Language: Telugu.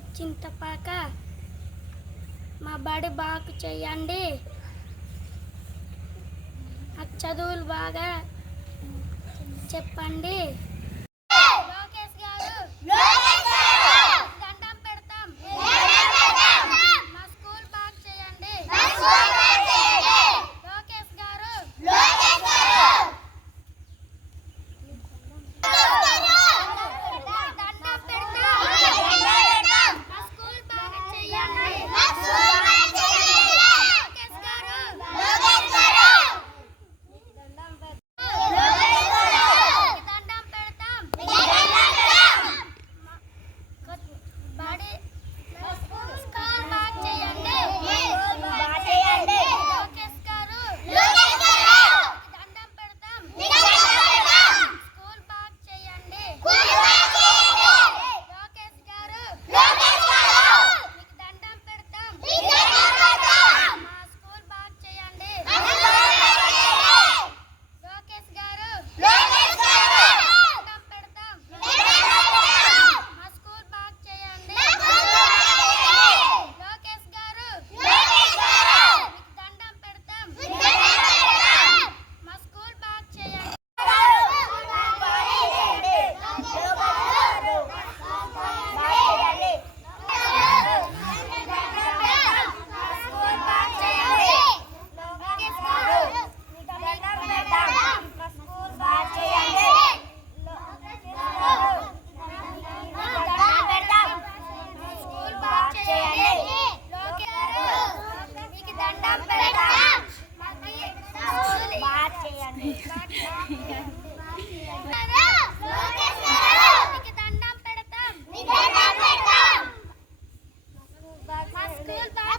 చింతపాక. మా బడి బాగు చేయండి. నాకు చదువులు బాగా చెప్పండి. 哥打